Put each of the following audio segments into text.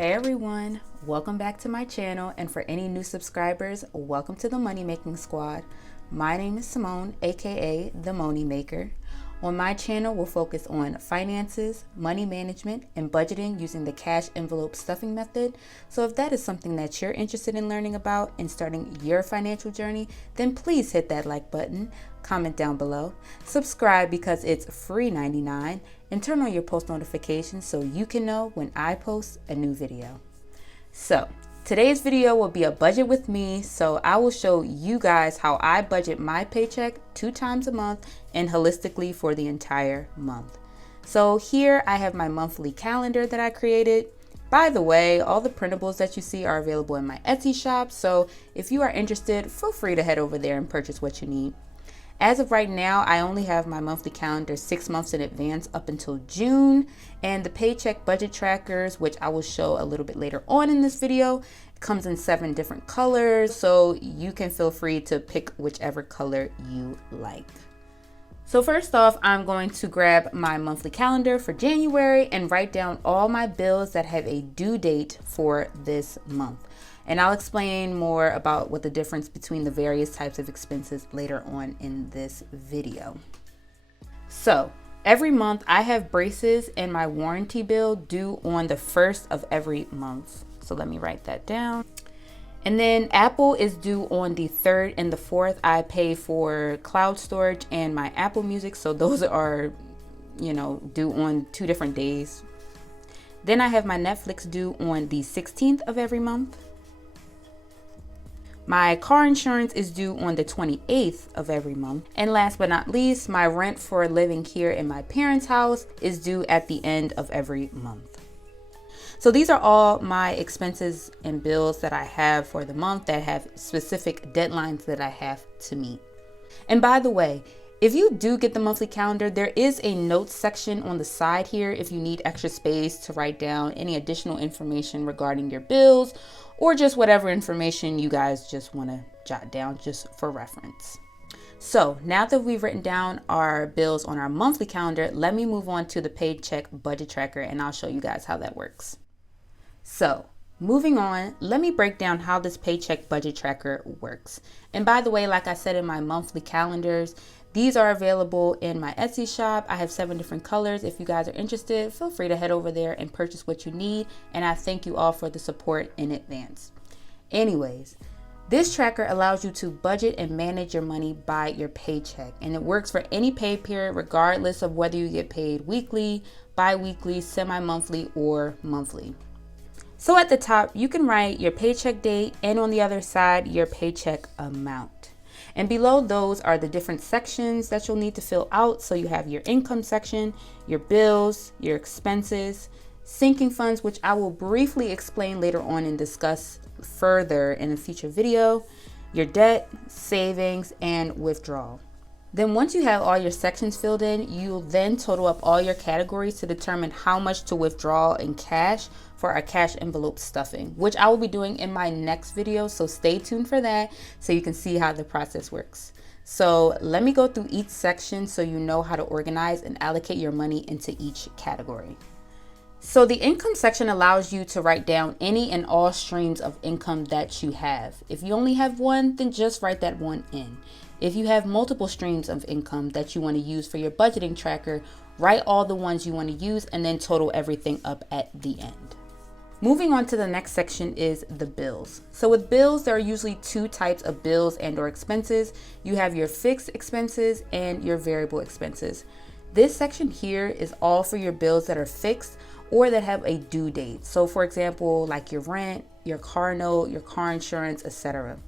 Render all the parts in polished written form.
Hey everyone, welcome back to my channel, and for any new subscribers, welcome to the Money Making Squad. My name is Simone, aka the Money Maker. On my channel, we'll focus on finances, money management, and budgeting using the cash envelope stuffing method. So if that is something that you're interested in learning about and starting your financial journey, then please hit that like button, comment down below, subscribe because it's free 99, and turn on your post notifications so you can know when I post a new video. So today's video will be a budget with me, so I will show you guys how I budget my paycheck 2 times a month and holistically for the entire month. So here I have my monthly calendar that I created. By the way, all the printables that you see are available in my Etsy shop, so if you are interested, feel free to head over there and purchase what you need. As of right now, I only have my monthly calendar 6 months in advance up until June, and the Paycheck budget trackers, which I will show a little bit later on in this video, comes in 7 different colors, so you can feel free to pick whichever color you like. So first off, I'm going to grab my monthly calendar for January and write down all my bills that have a due date for this month. And I'll explain more about what the difference between the various types of expenses later on in this video. So every month I have braces and my warranty bill due on the 1st of every month. So let me write that down. And then Apple is due on the 3rd and the 4th. I pay for cloud storage and my Apple Music. So those are, due on 2 different days. Then I have my Netflix due on the 16th of every month. My car insurance is due on the 28th of every month. And last but not least, my rent for living here in my parents' house is due at the end of every month. So these are all my expenses and bills that I have for the month that have specific deadlines that I have to meet. And by the way, if you do get the monthly calendar, there is a notes section on the side here if you need extra space to write down any additional information regarding your bills or just whatever information you guys just want to jot down just for reference. So now that we've written down our bills on our monthly calendar, let me move on to the Paycheck budget tracker and I'll show you guys how that works. So moving on, let me break down how this Paycheck budget tracker works. And by the way, like I said in my monthly calendars, these are available in my Etsy shop. I have 7 different colors. If you guys are interested, feel free to head over there and purchase what you need. And I thank you all for the support in advance. Anyways, this tracker allows you to budget and manage your money by your paycheck. And it works for any pay period, regardless of whether you get paid weekly, bi-weekly, semi-monthly, or monthly. So at the top, you can write your paycheck date and on the other side, your paycheck amount. And below those are the different sections that you'll need to fill out. So you have your income section, your bills, your expenses, sinking funds, which I will briefly explain later on and discuss further in a future video, your debt, savings, and withdrawal. Then once you have all your sections filled in, you'll then total up all your categories to determine how much to withdraw in cash for our cash envelope stuffing, which I will be doing in my next video. So stay tuned for that so you can see how the process works. So let me go through each section so you know how to organize and allocate your money into each category. So the income section allows you to write down any and all streams of income that you have. If you only have one, then just write that one in. If you have multiple streams of income that you want to use for your budgeting tracker, write all the ones you want to use and then total everything up at the end. Moving on to the next section is the bills. So with bills, there are usually 2 types of bills and or expenses. You have your fixed expenses and your variable expenses. This section here is all for your bills that are fixed or that have a due date. So for example, like your rent, your car note, your car insurance, etc.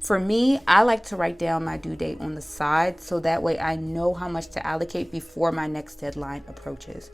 For me, I like to write down my due date on the side so that way I know how much to allocate before my next deadline approaches.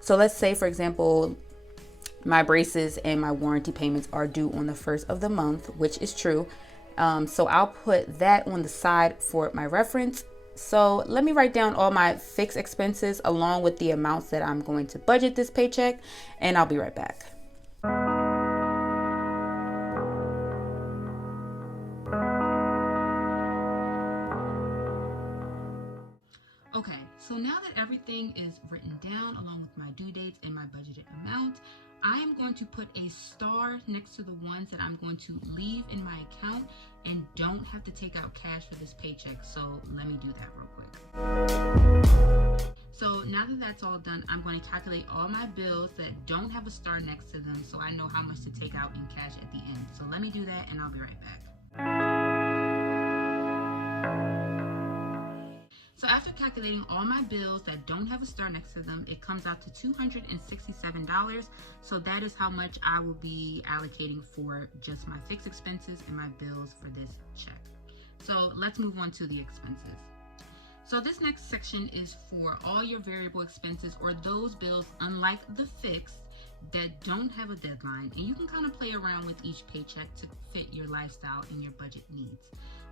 So let's say, for example, my braces and my warranty payments are due on the 1st of the month, which is true. So I'll put that on the side for my reference. So let me write down all my fixed expenses along with the amounts that I'm going to budget this paycheck, and I'll be right back. Okay, so now that everything is written down along with my due dates and my budgeted amount, I am going to put a star next to the ones that I'm going to leave in my account and don't have to take out cash for this paycheck. So let me do that real quick. So now that that's all done, I'm going to calculate all my bills that don't have a star next to them so I know how much to take out in cash at the end. So let me do that and I'll be right back. So after calculating all my bills that don't have a star next to them, it comes out to $267. So that is how much I will be allocating for just my fixed expenses and my bills for this check. So let's move on to the expenses. So this next section is for all your variable expenses or those bills, unlike the fixed, that don't have a deadline, and you can kind of play around with each paycheck to fit your lifestyle and your budget needs.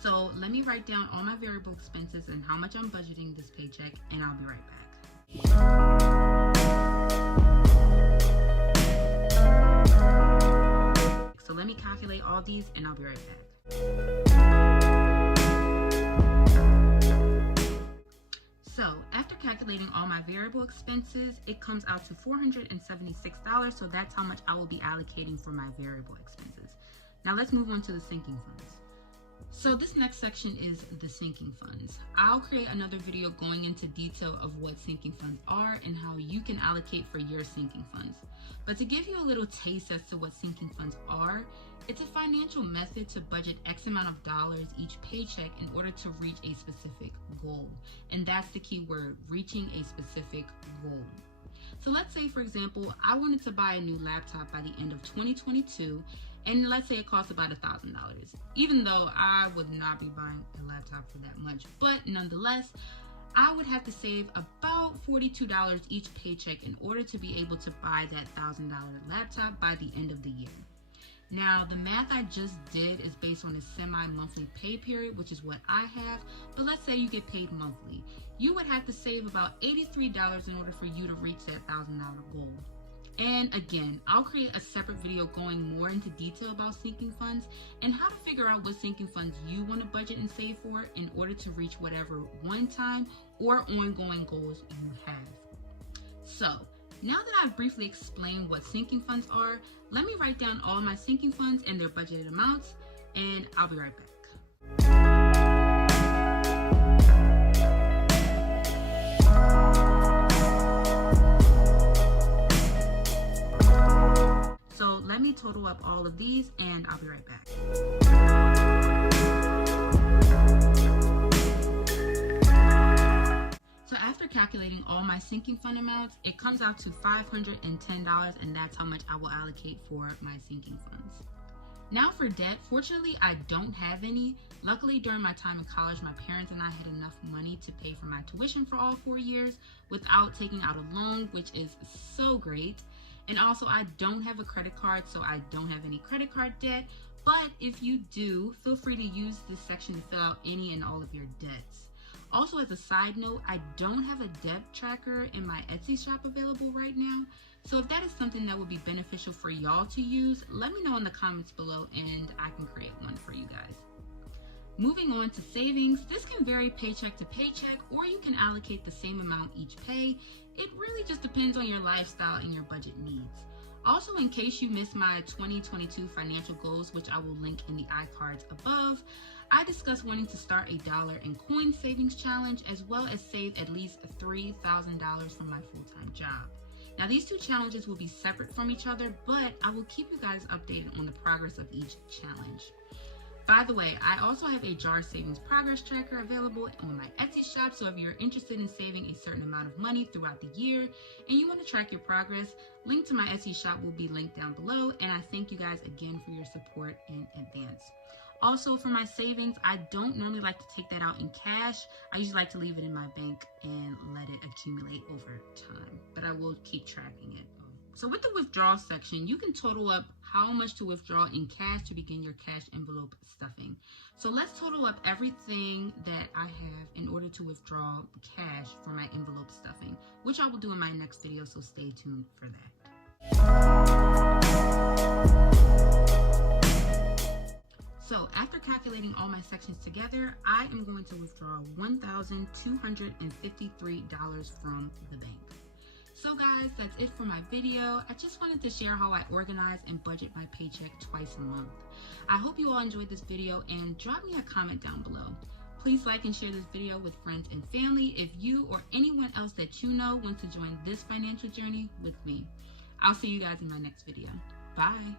So let me write down all my variable expenses and how much I'm budgeting this paycheck, and I'll be right back. So let me calculate all these and I'll be right back. So after calculating all my variable expenses, it comes out to $476. So that's how much I will be allocating for my variable expenses. Now let's move on to the sinking funds. So this next section is the sinking funds. I'll create another video going into detail of what sinking funds are and how you can allocate for your sinking funds. But to give you a little taste as to what sinking funds are, it's a financial method to budget X amount of dollars each paycheck in order to reach a specific goal. And that's the key word, reaching a specific goal. So let's say, for example, I wanted to buy a new laptop by the end of 2022, and let's say it costs about $1,000, even though I would not be buying a laptop for that much. But nonetheless, I would have to save about $42 each paycheck in order to be able to buy that $1,000 laptop by the end of the year. Now, the math I just did is based on a semi-monthly pay period, which is what I have, but let's say you get paid monthly. You would have to save about $83 in order for you to reach that $1,000 goal. And again, I'll create a separate video going more into detail about sinking funds and how to figure out what sinking funds you want to budget and save for in order to reach whatever one-time or ongoing goals you have. So, now that I've briefly explained what sinking funds are, let me write down all my sinking funds and their budgeted amounts, and I'll be right back. So let me total up all of these, and I'll be right back. So after calculating all my sinking fund amounts, it comes out to $510, and that's how much I will allocate for my sinking funds. Now for debt, fortunately I don't have any. Luckily during my time in college, my parents and I had enough money to pay for my tuition for all 4 years without taking out a loan, which is so great. And also I don't have a credit card, so I don't have any credit card debt. But if you do, feel free to use this section to fill out any and all of your debts. Also, as a side note, I don't have a debt tracker in my Etsy shop available right now. So if that is something that would be beneficial for y'all to use, let me know in the comments below and I can create one for you guys. Moving on to savings, this can vary paycheck to paycheck, or you can allocate the same amount each pay. It really just depends on your lifestyle and your budget needs. Also, in case you missed my 2022 financial goals, which I will link in the iCards above, I discussed wanting to start a dollar and coin savings challenge, as well as save at least $3,000 from my full-time job. Now, these two challenges will be separate from each other, but I will keep you guys updated on the progress of each challenge. By the way, I also have a jar savings progress tracker available on my Etsy shop, so if you're interested in saving a certain amount of money throughout the year and you want to track your progress, link to my Etsy shop will be linked down below, and I thank you guys again for your support in advance. Also, for my savings, I don't normally like to take that out in cash. I usually like to leave it in my bank and let it accumulate over time, but I will keep tracking it. So with the withdrawal section, you can total up how much to withdraw in cash to begin your cash envelope stuffing. So let's total up everything that I have in order to withdraw cash for my envelope stuffing, which I will do in my next video, so stay tuned for that. So after calculating all my sections together, I am going to withdraw $1,253 from the bank. So guys, that's it for my video. I just wanted to share how I organize and budget my paycheck twice a month. I hope you all enjoyed this video, and drop me a comment down below. Please like and share this video with friends and family if you or anyone else that you know wants to join this financial journey with me. I'll see you guys in my next video. Bye.